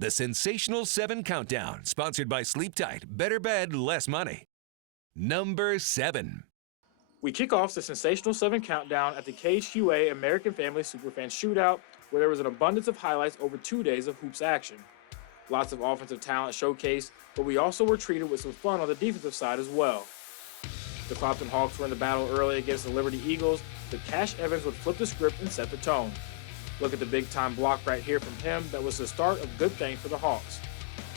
The Sensational 7 Countdown, sponsored by Sleep Tight, better bed, less money. Number 7. We kick off the Sensational 7 Countdown at the KHQA American Family Superfan Shootout, where there was an abundance of highlights over 2 days of hoops action. Lots of offensive talent showcased, but we also were treated with some fun on the defensive side as well. The Clopton Hawks were in the battle early against the Liberty Eagles, but Cash Evans would flip the script and set the tone. Look at the big-time block right here from him that was the start of good things for the Hawks.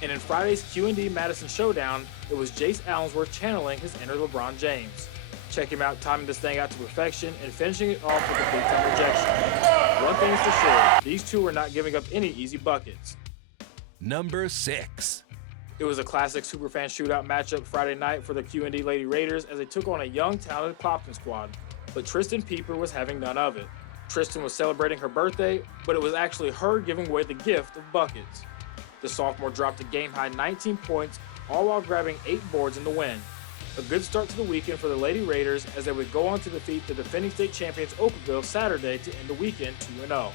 And in Friday's Q&D Madison Showdown, it was Jace Allensworth channeling his inner LeBron James. Check him out timing this thing out to perfection and finishing it off with a big-time rejection. One thing is for sure, these two were not giving up any easy buckets. Number 6. It was a classic Superfan Shootout matchup Friday night for the Q&D Lady Raiders as they took on a young, talented Clopton squad, but Tristan Pieper was having none of it. Tristan was celebrating her birthday, but it was actually her giving away the gift of buckets. The sophomore dropped a game-high 19 points, all while grabbing 8 boards in the win. A good start to the weekend for the Lady Raiders as they would go on to defeat the defending state champions Oakville Saturday to end the weekend 2-0.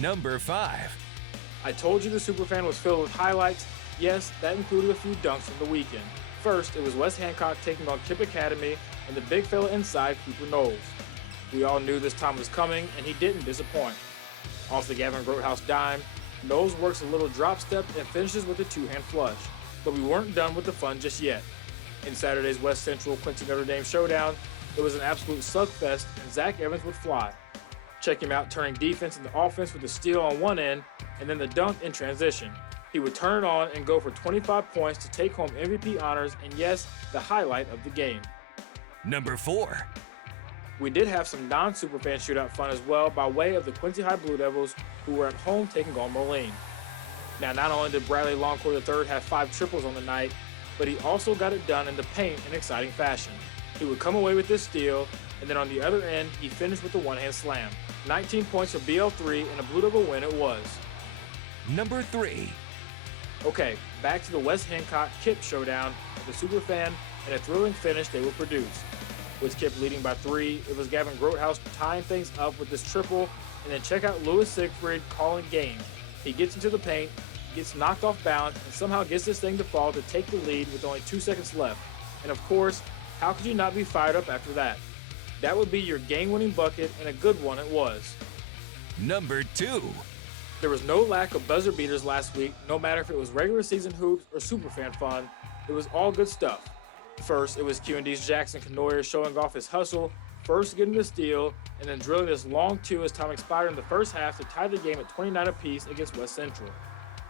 Number 5. I told you the Superfan was filled with highlights. Yes, that included a few dunks from the weekend. First, it was Wes Hancock taking on Kip Academy and the big fella inside, Cooper Knowles. We all knew this time was coming, and he didn't disappoint. Off the Gavin Grotehouse dime, Knowles works a little drop step and finishes with a two-hand flush. But we weren't done with the fun just yet. In Saturday's West Central Quincy Notre Dame showdown, it was an absolute slugfest, and Zach Evans would fly. Check him out turning defense into offense with a steal on one end, and then the dunk in transition. He would turn it on and go for 25 points to take home MVP honors, and yes, the highlight of the game. Number 4. We did have some non-Superfan Shootout fun as well by way of the Quincy High Blue Devils, who were at home taking on Moline. Now, not only did Bradley Longcourt III have 5 triples on the night, but he also got it done in the paint in exciting fashion. He would come away with this steal, and then on the other end, he finished with a one-hand slam. 19 points for BL3, and a Blue Devil win it was. Number 3. Okay, back to the Wes Hancock-Kip showdown at the Superfan, and a thrilling finish they would produce. With Kip leading by 3, it was Gavin Grotehouse tying things up with this triple, and then check out Louis Siegfried calling game. He gets into the paint, gets knocked off balance, and somehow gets this thing to fall to take the lead with only 2 seconds left. And of course, how could you not be fired up after that? That would be your game-winning bucket, and a good one it was. Number 2. There was no lack of buzzer beaters last week, no matter if it was regular season hoops or Superfan fun. It was all good stuff. First, it was Q&D's Jackson Canoyer showing off his hustle, first getting the steal, and then drilling this long 2 as time expired in the first half to tie the game at 29 apiece against West Central.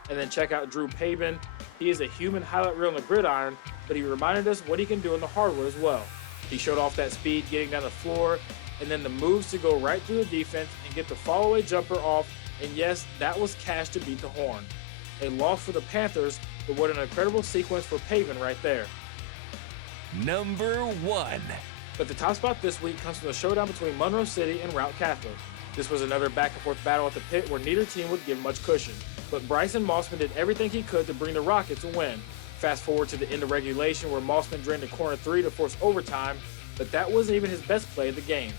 And then check out Drew Pabin. He is a human highlight reel on the gridiron, but he reminded us what he can do in the hardwood as well. He showed off that speed getting down the floor, and then the moves to go right through the defense and get the fall-away jumper off, and yes, that was cash to beat the horn. A loss for the Panthers, but what an incredible sequence for Pabin right there. Number 1. But the top spot this week comes from the showdown between Monroe City and Route Catholic. This was another back-and-forth battle at the pit where neither team would give much cushion. But Bryson Mossman did everything he could to bring the Rockets a win. Fast forward to the end of regulation where Mossman drained a corner 3 to force overtime, but that wasn't even his best play of the game.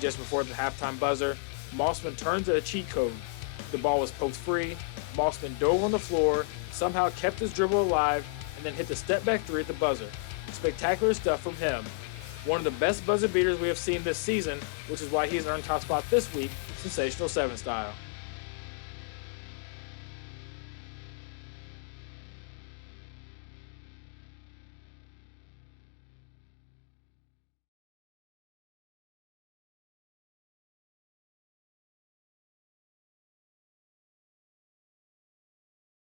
Just before the halftime buzzer, Mossman turns at a cheat code. The ball was poked free, Mossman dove on the floor, somehow kept his dribble alive, and then hit the step-back 3 at the buzzer. Spectacular stuff from him. One of the best buzzer beaters we have seen this season, which is why he's earned top spot this week, Sensational 7 style.